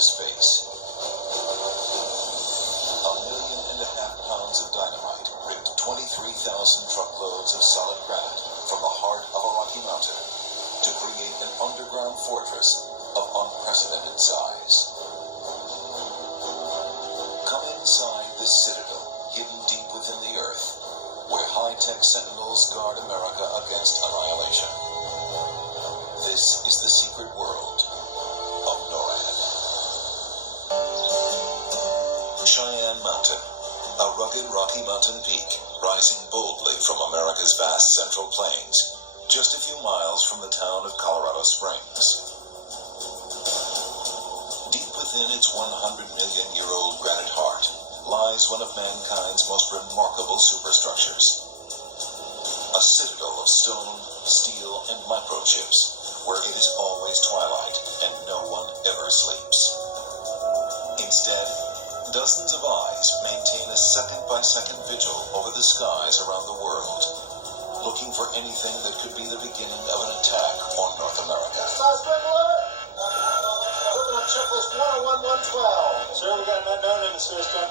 into space. 1.5 million pounds of dynamite ripped 23,000 truckloads of solid granite from the heart of a Rocky Mountain to create an underground fortress of unprecedented size. Come inside this citadel, hidden deep within the earth, where high-tech sentinels guard America against annihilation. This is the secret world of NORAD. Cheyenne Mountain, a rugged Rocky Mountain peak rising boldly from America's vast central plains, just a few miles from the town of Colorado Springs. Deep within its 100-million-year-old granite heart lies one of mankind's most remarkable superstructures. A citadel of stone, steel, and microchips, where it is always twilight and no one ever sleeps. Instead, dozens of eyes maintain a second-by-second vigil over the skies around the world, looking for anything that could be the beginning of an attack on North America. Suspect alert! Looking at checklist 101-112. Sir, we got an unknown in the system.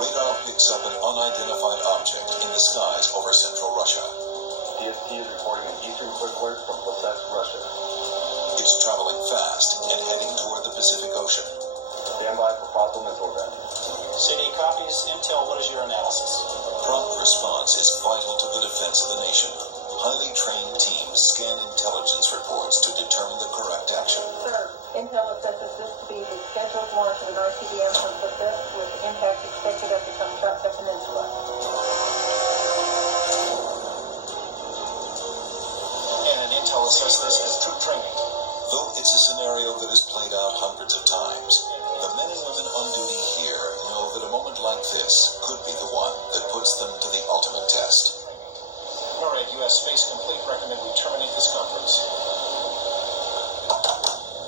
Radar picks up an unidentified object in the skies over central Russia. PST is reporting an eastern quick alert from Plessetsk, Russia. It's traveling fast and heading toward the Pacific Ocean. Stand by for possible missile event. CD copies. Intel, what is your analysis? Prompt response is vital to the defense of the nation. Highly trained teams scan intelligence reports to determine the correct action. Sir, Intel assesses this to be the scheduled launch of an ICBM from Plessetsk with impact expected at the Kamchatka Peninsula. And Intel assesses this as troop training. Though it's a scenario that is played out hundreds of times, the men and women on duty here know that a moment like this could be the one that puts them to the ultimate test. NORAD, U.S. Space Complete, recommend we terminate this conference.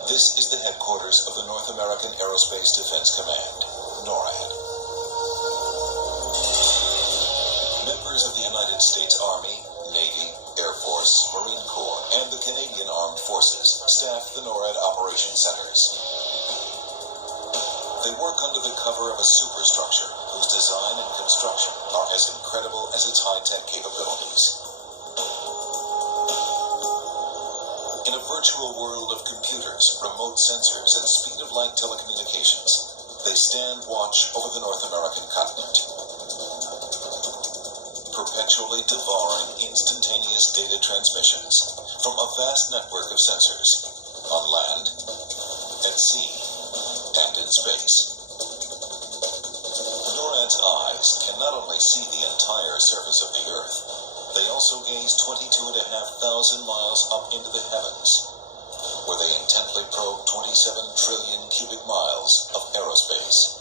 This is the headquarters of the North American Aerospace Defense Command, NORAD. Members of the United States Army, Navy, Air Force, Marine Corps, and the Canadian Armed Forces staff the NORAD operation centers. They work under the cover of a superstructure whose design and construction are as incredible as its high-tech capabilities. In a virtual world of computers, remote sensors, and speed-of-light telecommunications, they stand watch over the North American continent, perpetually devouring instantaneous data transmissions from a vast network of sensors on land, at sea, and in space. NORAD's eyes can not only see the entire surface of the Earth, they also gaze 22,500 miles up into the heavens, where they intently probe 27 trillion cubic miles of aerospace.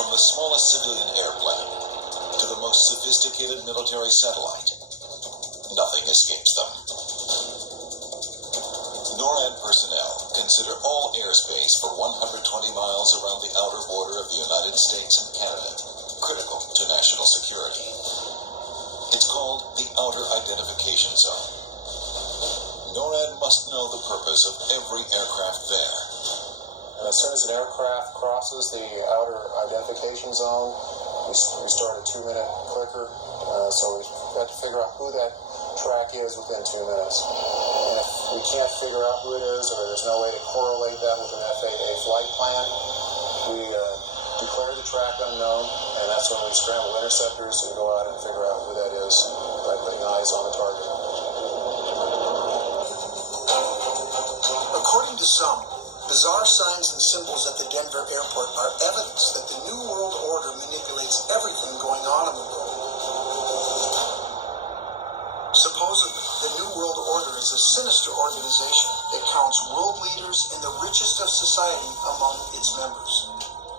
From the smallest civilian airplane to the most sophisticated military satellite, nothing escapes them. NORAD personnel consider all airspace for 120 miles around the outer border of the United States and Canada critical to national security. It's called the Outer Identification Zone. NORAD must know the purpose of every aircraft there. And as soon as an aircraft crosses the Outer Identification Zone, we start a 2-minute clicker. So we've got to figure out who that track is within 2 minutes. And if we can't figure out who it is, or there's no way to correlate that with an FAA flight plan, we declare the track unknown, and that's when we scramble interceptors and go out and figure out who that is by putting eyes on the target. According to some, bizarre signs and symbols at the Denver airport are evidence that the New World Order manipulates everything going on in the world. Supposedly, the New World Order is a sinister organization that counts world leaders and the richest of society among its members.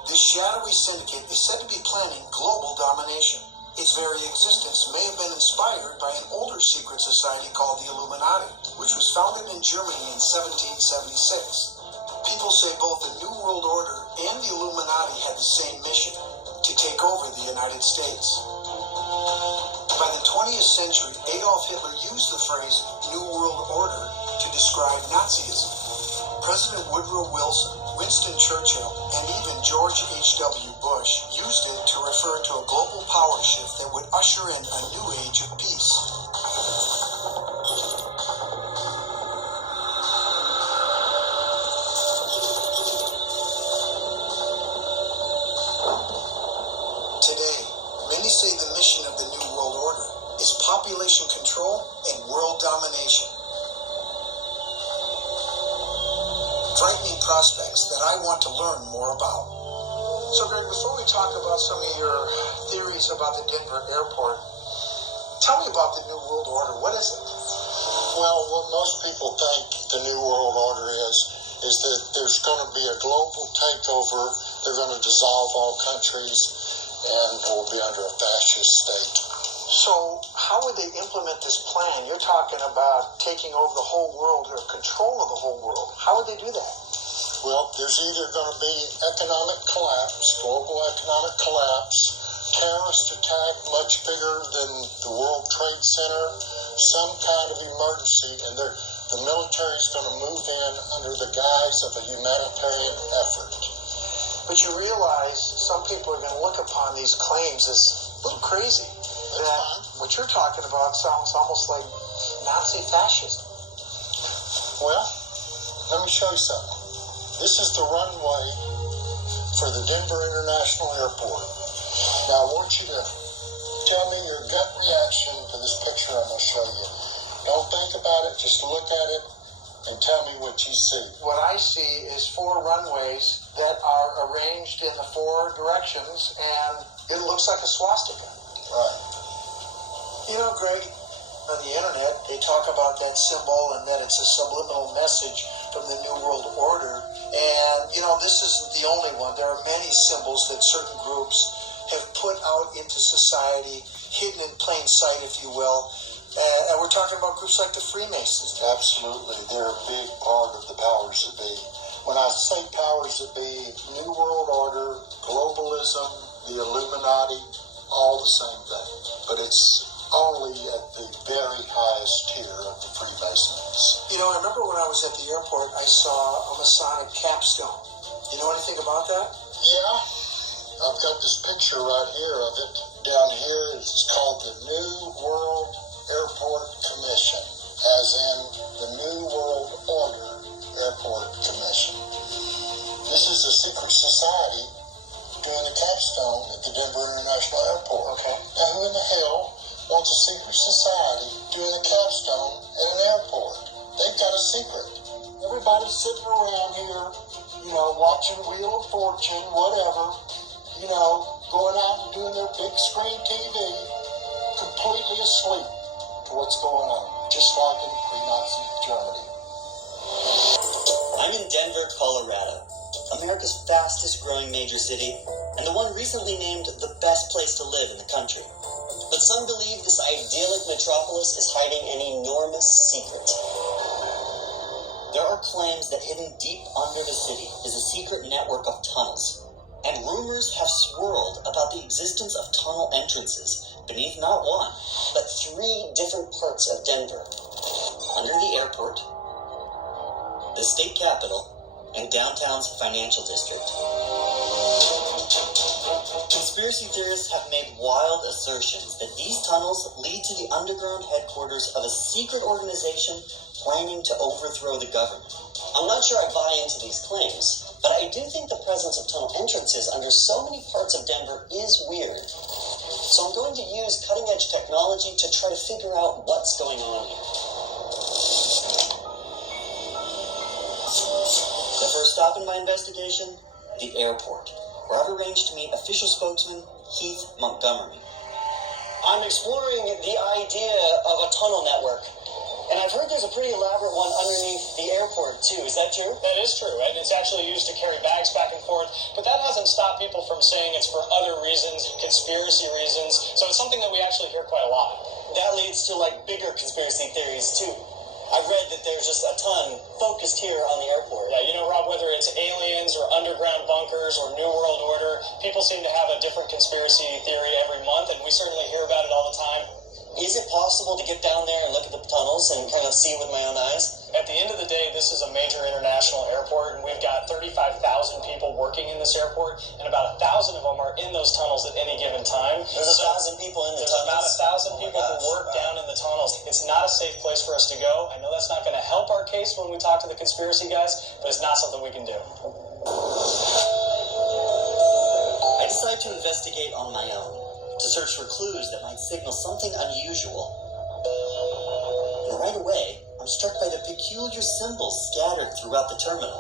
This shadowy syndicate is said to be planning global domination. Its very existence may have been inspired by an older secret society called the Illuminati, which was founded in Germany in 1776. People say both the New World Order and the Illuminati had the same mission, to take over the United States. By the 20th century, Adolf Hitler used the phrase New World Order to describe Nazism. President Woodrow Wilson, Winston Churchill, and even George H.W. Bush used it to refer to a global power shift that would usher in a new age of peace. Today, many say the mission of the New World Order is population control and world domination. Frightening prospects that I want to learn more about. So, Greg, before we talk about some of your theories about the Denver airport, tell me about the New World Order. What is it? Well, what most people think the New World Order is that there's going to be a global takeover. They're going to dissolve all countries, and we'll be under a fascist state. So, how would they implement this plan? You're talking about taking over the whole world or control of the whole world. How would they do that? Well, there's either going to be economic collapse, global economic collapse, terrorist attack much bigger than the World Trade Center, some kind of emergency, and the military is going to move in under the guise of a humanitarian effort. But you realize some people are going to look upon these claims as a little crazy. What you're talking about sounds almost like Nazi fascism. Well, let me show you something. This is the runway for the Denver International Airport. Now, I want you to tell me your gut reaction to this picture I'm going to show you. Don't think about it, just look at it and tell me what you see. What I see is 4 runways that are arranged in the 4 directions, and it looks like a swastika. Right. You know, Greg, on the internet, they talk about that symbol and that it's a subliminal message from the New World Order. And, you know, this isn't the only one. There are many symbols that certain groups have put out into society, hidden in plain sight, if you will. And we're talking about groups like the Freemasons. Absolutely. They're a big part of the powers that be. When I say powers that be, New World Order, globalism, the Illuminati, all the same thing. But it's only at the very highest tier of the Freemasons. You know, I remember when I was at the airport, I saw a Masonic capstone. You know anything about that? Yeah, I've got this picture right here of it. Down here, it's called the New World Airport Commission, as in the New World Order Airport Commission. This is a secret society doing the capstone at the Denver International Airport. Okay. Now, who in the hell wants a secret society doing a capstone at an airport? They've got a secret. Everybody's sitting around here, you know, watching Wheel of Fortune, whatever, you know, going out and doing their big screen TV, completely asleep to what's going on, just like in pre-Nazi Germany. I'm in Denver, Colorado, America's fastest growing major city, and the one recently named the best place to live in the country. But some believe this idyllic metropolis is hiding an enormous secret. There are claims that hidden deep under the city is a secret network of tunnels, and rumors have swirled about the existence of tunnel entrances beneath not one, but 3 different parts of Denver. Under the airport, the state capitol, and downtown's financial district. Conspiracy theorists have made wild assertions that these tunnels lead to the underground headquarters of a secret organization planning to overthrow the government. I'm not sure I buy into these claims, but I do think the presence of tunnel entrances under so many parts of Denver is weird. So I'm going to use cutting-edge technology to try to figure out what's going on here. The first stop in my investigation, the airport, where I've arranged to meet official spokesman Keith Montgomery. I'm exploring the idea of a tunnel network, and I've heard there's a pretty elaborate one underneath the airport, too. Is that true? That is true, and it's actually used to carry bags back and forth, but that hasn't stopped people from saying it's for other reasons, conspiracy reasons, so it's something that we actually hear quite a lot. That leads to, bigger conspiracy theories, too. I've read that there's just a ton focused here on the airport. Yeah, you know, Rob, whether it's aliens or underground bunkers or New World Order, people seem to have a different conspiracy theory every month, and we certainly hear about it all the time. is it possible to get down there and look at the tunnels and kind of see with my own eyes? At the end of the day, this is a major international airport, and we've got 35,000 people working in this airport, and about 1,000 of them are in those tunnels at any given time. There's 1,000 people in the There's tunnels? about 1,000 people who work down in the tunnels. It's not a safe place for us to go. I know that's not going to help our case when we talk to the conspiracy guys, but it's not something we can do. I decide to investigate on my own, to search for clues that might signal something unusual. And right away, I'm struck by the peculiar symbols scattered throughout the terminal.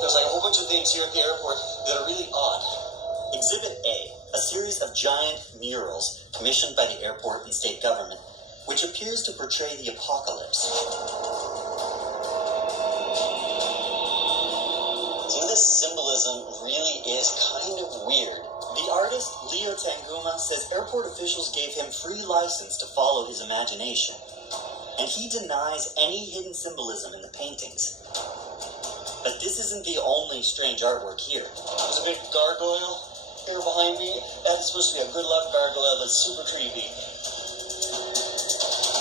There's like a whole bunch of things here at the airport that are really odd. Exhibit A, a series of giant murals commissioned by the airport and state government, which appears to portray the apocalypse. Some of this symbolism really is kind of weird. The artist, Leo Tanguma, says airport officials gave him free license to follow his imagination, and he denies any hidden symbolism in the paintings. But this isn't the only strange artwork here. There's a big gargoyle here behind me. That's supposed to be a good luck gargoyle, but super creepy.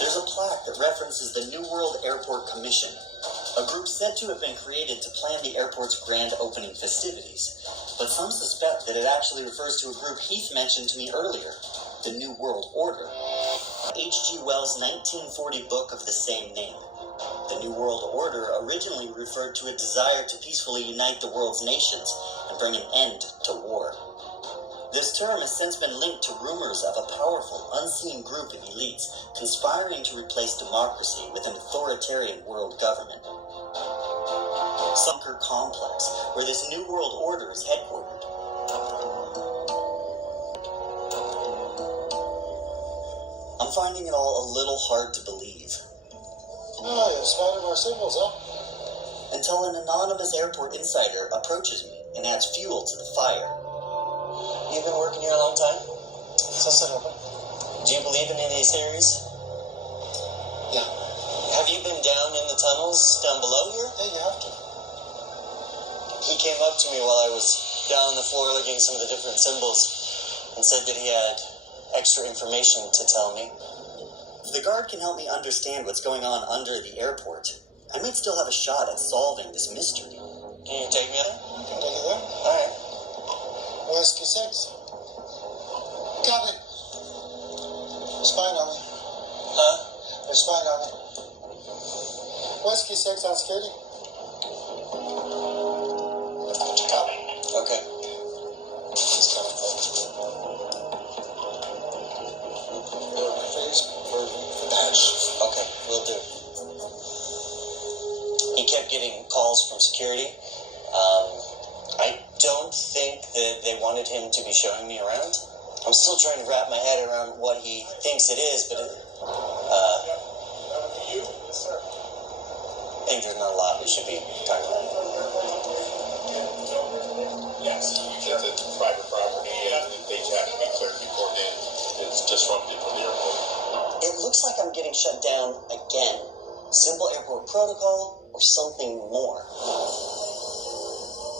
There's a plaque that references the New World Airport Commission, a group said to have been created to plan the airport's grand opening festivities. But some suspect that it actually refers to a group Heath mentioned to me earlier, the New World Order. H.G. Wells' 1940 book of the same name. The New World Order originally referred to a desire to peacefully unite the world's nations and bring an end to war. This term has since been linked to rumors of a powerful, unseen group of elites conspiring to replace democracy with an authoritarian world government. Sunker Complex, where this New World Order is headquartered. I'm finding it all a little hard to believe. Oh, you spotted our symbols, huh? Until an anonymous airport insider approaches me and adds fuel to the fire. You've been working here a long time? Since it opened. Do you believe in any theories? Yeah. Have you been down in the tunnels down below here? Yeah, you have to. He came up to me while I was down on the floor looking at some of the different symbols and said that he had extra information to tell me. If the guard can help me understand what's going on under the airport, I might still have a shot at solving this mystery. Can you take me there? I can take you there. All right. Whiskey 6. Copy. Spying on me. Huh? They're spying on me. Whiskey 6 on security. Copy. Okay. He's coming home. Look, face for badge. Okay, will do. He kept getting calls from security. I don't think that they wanted him to be showing me around. I'm still trying to wrap my head around what he thinks it is, but You? Yes, sir. I think there's not a lot we should be talking about. Yes, it's private property, and they have to be cleared before then. It's disruptive from the airport. It looks like I'm getting shut down again. Simple airport protocol or something more.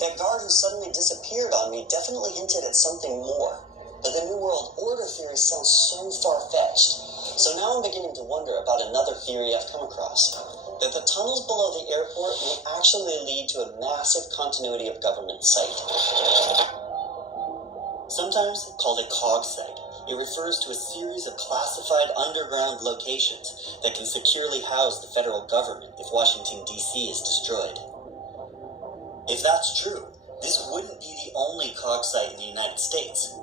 That guard who suddenly disappeared on me definitely hinted at something more. But the New World Order theory sounds so far-fetched. So now I'm beginning to wonder about another theory I've come across. That the tunnels below the airport may actually lead to a massive continuity of government site. Sometimes called a cog site, it refers to a series of classified underground locations that can securely house the federal government if Washington, D.C. is destroyed. If that's true, this wouldn't be the only cog site in the United States.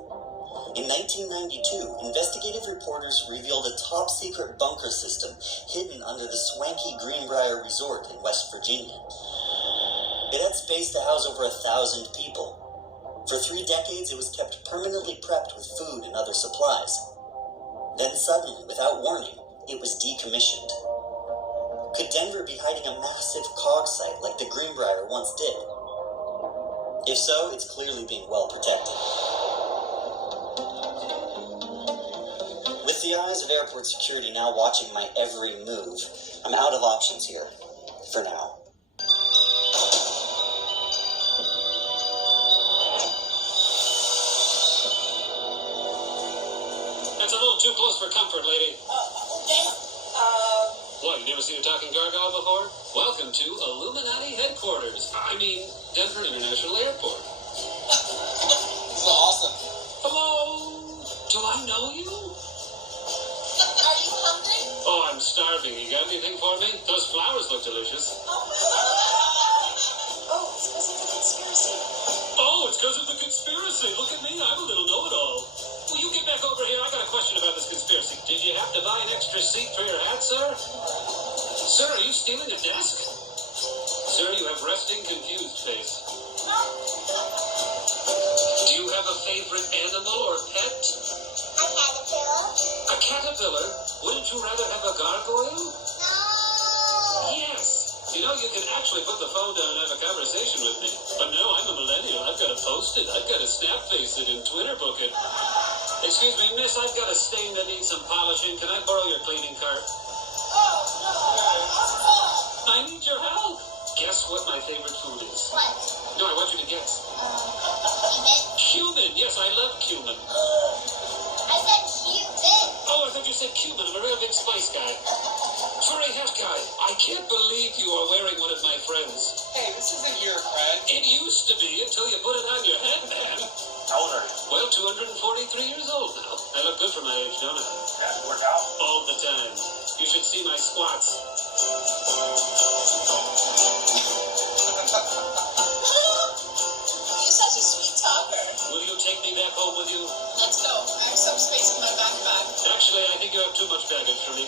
In 1992, investigative reporters revealed a top-secret bunker system hidden under the swanky Greenbrier Resort in West Virginia. It had space to house over 1,000 people. For 3 decades, it was kept permanently prepped with food and other supplies. Then suddenly, without warning, it was decommissioned. Could Denver be hiding a massive cog site like the Greenbrier once did? If so, it's clearly being well protected. With the eyes of airport security now watching my every move, I'm out of options here. For now. That's a little too close for comfort, lady. Okay. What, you never seen a talking gargoyle before? Welcome to Illuminati headquarters. I mean, Denver International Airport. This is awesome. Hello? Do I know you? Are you hungry? Oh, I'm starving. You got anything for me? Those flowers look delicious. Oh, it's because of the conspiracy. Oh, it's because of the conspiracy. Look at me. I'm a little know-it-all. Will you get back over here? I got a question about this conspiracy. Did you have to buy an extra seat for your hat, sir? Sir, are you stealing a desk? Sir, you have resting, confused face. Do you have a favorite animal or pet? A caterpillar? A caterpillar? Wouldn't you rather have a gargoyle? No. Yes. You know, you can actually put the phone down and have a conversation with me. But no, I'm a millennial. I've got to post it. I've got to snap face it and Twitter book it. Excuse me, miss, I've got a stain that needs some polishing. Can I borrow your cleaning cart? Oh, no. I need your help. Guess what my favorite food is? What? No, I want you to guess. Cumin? Cumin. Yes, I love cumin. I said cumin. Oh, I thought you said cumin. I'm a real big spice guy. For a hat guy, I can't believe you are wearing one of my friends. Hey, this isn't your friend. It used to be until you put it on your head, man. How old are you? Well, 243 years old now. I look good for my age, don't I? Yeah, you work out? All the time. You should see my squats. You're such a sweet talker. Will you take me back home with you? Let's go. I have some space in my backpack. Actually, I think you have too much baggage for me.